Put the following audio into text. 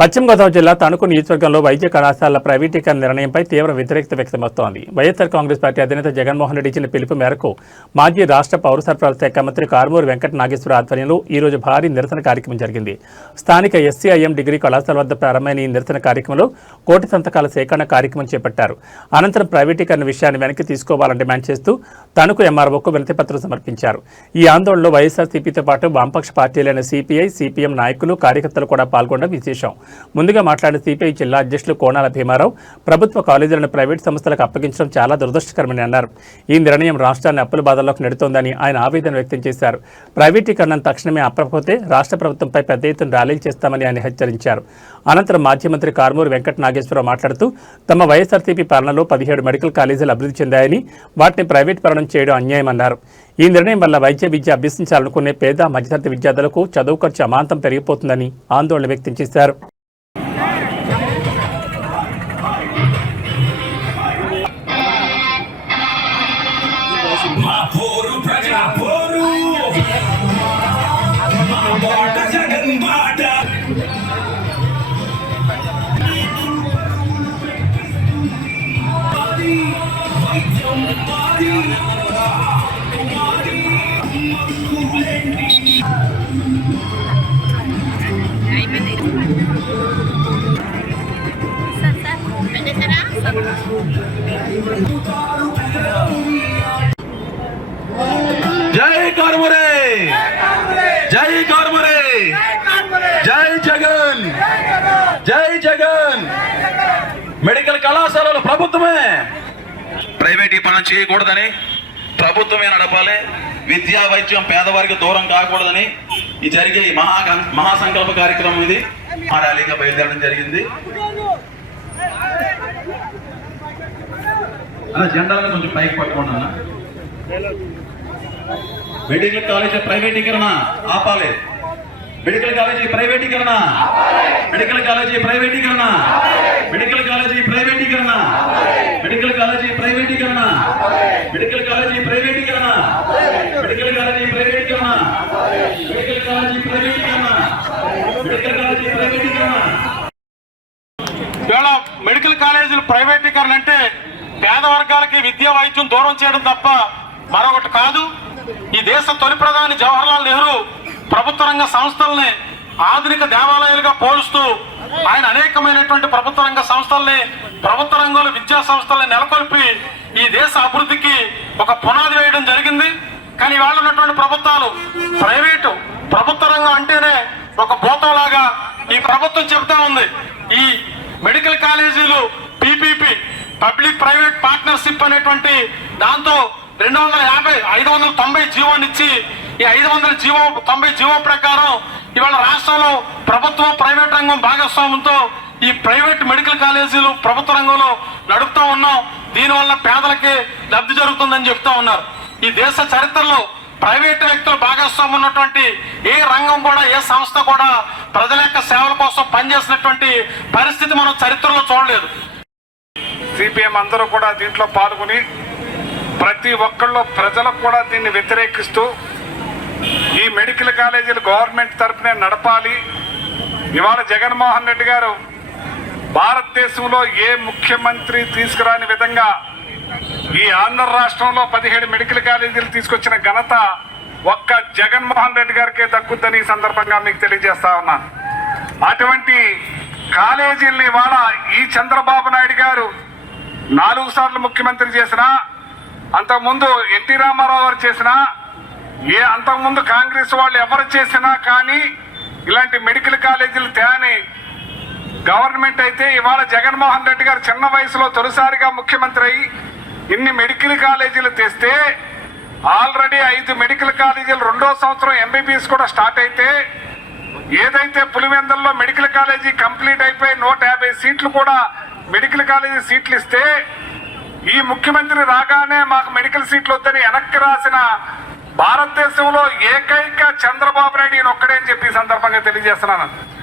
పశ్చిమ గోదావరి జిల్లా తణుకు నియోజకవర్గంలో వైద్య కళాశాలల ప్రైవేటీకరణ నిర్ణయంపై తీవ్ర వ్యతిరేకత వ్యక్తమవుతోంది. వైఎస్ఆర్ కాంగ్రెస్ పార్టీ అధినేత జగన్మోహన్ రెడ్డి ఇచ్చిన పిలుపు మేరకు మాజీ రాష్ట్ర పౌర సరఫరాల శాఖ మంత్రి కారుమూరు వెంకట నాగేశ్వర ఆధ్వర్యంలో ఈ రోజు భారీ నిరసన కార్యక్రమం జరిగింది. స్థానిక ఎస్సీఐఎం డిగ్రీ కళాశాల వద్ద ప్రారంభమైన ఈ నిరసన కార్యక్రమంలో కోటి సంతకాల సేకరణ కార్యక్రమం చేపట్టారు. అనంతరం ప్రైవేటీకరణ విషయాన్ని వెనక్కి తీసుకోవాలని డిమాండ్ చేస్తూ తణుకు ఎంఆర్ఓకు వినతిపత్రం సమర్పించారు. ఈ ఆందోళనలో వైఎస్ఆర్సీపీతో పాటు వామపక్ష పార్టీలైన సిపిఐ సిపిఎం నాయకులు కార్యకర్తలు కూడా పాల్గొనడం విశేషం. ముందుగా మాట్లాడిన సిపిఐ జిల్లా అధ్యక్షులు కోనాల భీమారావు ప్రభుత్వ కాలేజీలను ప్రైవేట్ సంస్థలకు అప్పగించడం చాలా దురదృష్టకరమని అన్నారు. ఈ నిర్ణయం రాష్ట్రాన్ని అప్పుల బాధల్లోకి నెడుతోందని ఆయన ఆవేదన వ్యక్తం చేశారు. ప్రైవేటీకరణను తక్షణమే అప్పకపోతే రాష్ట్ర ప్రభుత్వంపై పెద్ద ఎత్తున ర్యాలీలు చేస్తామని ఆయన హెచ్చరించారు. అనంతరం మాజీ మంత్రి కారుమూరు వెంకట నాగేశ్వరరావు మాట్లాడుతూ తమ వైఎస్ఆర్సీపీ పాలనలో పదిహేడు మెడికల్ కాలేజీలు అభివృద్ధి చెందాయని వాటిని ప్రైవేట్ పరణం చేయడం అన్యాయమన్నారు. ఈ నిర్ణయం వల్ల వైద్య విద్య అభ్యసించాలనుకునే పేద మధ్యతరగతి విద్యార్థులకు చదువు ఖర్చు అమాంతం పెరిగిపోతుందని ఆందోళన వ్యక్తం చేశారు. जय कर्मरे। जय कर्मरे। जय जगन। जय जगन। मेडिकल कళాశాలలు ప్రభుత్వమే ప్రైవేట్ ఈ పనులు చేయకూడదని ప్రభుత్వమే నడపాలి విద్యా వైద్యం పేదవారికి దూరం కాకూడదని ఈ జరిగే ఈ మహా మహాసంకల్ప కార్యక్రమం ఇది. మా ర్యాలీగా బయలుదేరడం జరిగింది. అలా జెండాలను కొంచెం పైకి పట్టుకోండి అన్న. మెడికల్ కాలేజ్ ప్రైవేటీకరణ ఆపాలి. మెడికల్ కాలేజీ ప్రైవేటీకరణ. మెడికల్ కాలేజీ ప్రైవేటీకరణ. మెడికల్ కాలేజీ ప్రైవేటీకరణ. మెడికల్ కాలేజీ ప్రైవేటీకరణ. మెడికల్ కాలేజీ ప్రైవేటీకరణ. మెడికల్ కాలేజీ ప్రైవేటీకరణ. మెడికల్ కాలేజీ ప్రైవేటీకరణ. మెడికల్ కాలేజీ ప్రైవేటీకరణ. ఇవాళ మెడికల్ కాలేజీలు ప్రైవేటీకరణ అంటే పేద వర్గాలకి విద్యా వైద్యం దూరం చేయడం తప్ప మరొకటి కాదు. ఈ దేశ తొలి ప్రధాని జవహర్లాల్ నెహ్రూ ప్రభుత్వ రంగ సంస్థల్ని ఆధునిక దేవాలయాలుగా పోలుస్తూ ఆయన అనేకమైనటువంటి ప్రభుత్వ రంగ సంస్థల్ని ప్రభుత్వ రంగంలో విద్యా సంస్థల్ని నెలకొల్పి ఈ దేశ అభివృద్ధికి ఒక పునాది వేయడం జరిగింది. కానీ ఇవాళ ఉన్నటువంటి ప్రభుత్వాలు ప్రైవేటు ప్రభుత్వ రంగం అంటేనే ఒక భూతంలాగా ఈ ప్రభుత్వం చెబుతా ఉంది. ఈ మెడికల్ కాలేజీలు పీపీపీ పబ్లిక్ ప్రైవేట్ పార్ట్నర్షిప్ అనేటువంటి దాంతో రెండు వందల యాభై ఐదు వందల తొంభై జీవోనిచ్చి ఈ ఐదు వందల జీవో తొంభై జీవో ప్రకారం ఇవాళ రాష్ట్రంలో ప్రభుత్వం ప్రైవేట్ రంగం భాగస్వామ్యంతో ఈ ప్రైవేట్ మెడికల్ కాలేజీలు ప్రభుత్వ రంగంలో నడుపుతూ ఉన్నాం. దీనివల్ల పేదలకి లబ్ధి జరుగుతుందని చెప్తా ఉన్నారు. ఈ దేశ చరిత్రలో ప్రైవేట్ వ్యక్తులు భాగస్వామ్యం ఉన్నటువంటి ఏ రంగం కూడా ఏ సంస్థ కూడా ప్రజల యొక్క సేవల కోసం పనిచేసినటువంటి పరిస్థితి మనం చరిత్రలో చూడలేదు. సిపిఎం అందరూ కూడా దీంట్లో పాల్గొని ప్రతి ఒక్కళ్ళు ప్రజలకు కూడా దీన్ని వ్యతిరేకిస్తూ ఈ మెడికల్ కాలేజీలు గవర్నమెంట్ తరఫునే నడపాలి. ఇవాళ జగన్మోహన్ రెడ్డి గారు భారతదేశంలో ఏ ముఖ్యమంత్రి తీసుకురాని విధంగా ఈ ఆంధ్ర రాష్ట్రంలో పదిహేడు మెడికల్ కాలేజీలు తీసుకొచ్చిన ఘనత ఒక్క జగన్మోహన్ రెడ్డి గారికే దక్కుద్దని ఈ సందర్భంగా మీకు తెలియజేస్తా ఉన్నాను అటువంటి కాలేజీల్ని ఇవాళ ఈ చంద్రబాబు నాయుడు గారు నాలుగు సార్లు ముఖ్యమంత్రి చేసినా అంతకుముందు ఎన్టీ రామారావు గారు చేసిన ఏ అంతకుముందు కాంగ్రెస్ వాళ్ళు ఎవరు చేసినా కానీ ఇలాంటి మెడికల్ కాలేజీలు తేని గవర్నమెంట్ అయితే ఇవాళ జగన్మోహన్ రెడ్డి గారు చిన్న వయసులో తొలిసారిగా ముఖ్యమంత్రి అయ్యి ఇన్ని మెడికల్ కాలేజీలు తెస్తే ఆల్రెడీ ఐదు మెడికల్ కాలేజీలు రెండో సంవత్సరం ఎంబీబీఎస్ కూడా స్టార్ట్ అయితే ఏదైతే పులివెందల్లో మెడికల్ కాలేజీ కంప్లీట్ అయిపోయి నూట యాభై సీట్లు కూడా మెడికల్ కాలేజీ సీట్లు ఇస్తే ఈ ముఖ్యమంత్రి రాగానే మాకు మెడికల్ సీట్లు వద్దని వెనక్కి రాసిన భారతదేశంలో ఏకైక చంద్రబాబు నాయుడు ఈయన ఒక్కడే అని చెప్పి సందర్భంగా తెలియజేస్తున్నాను.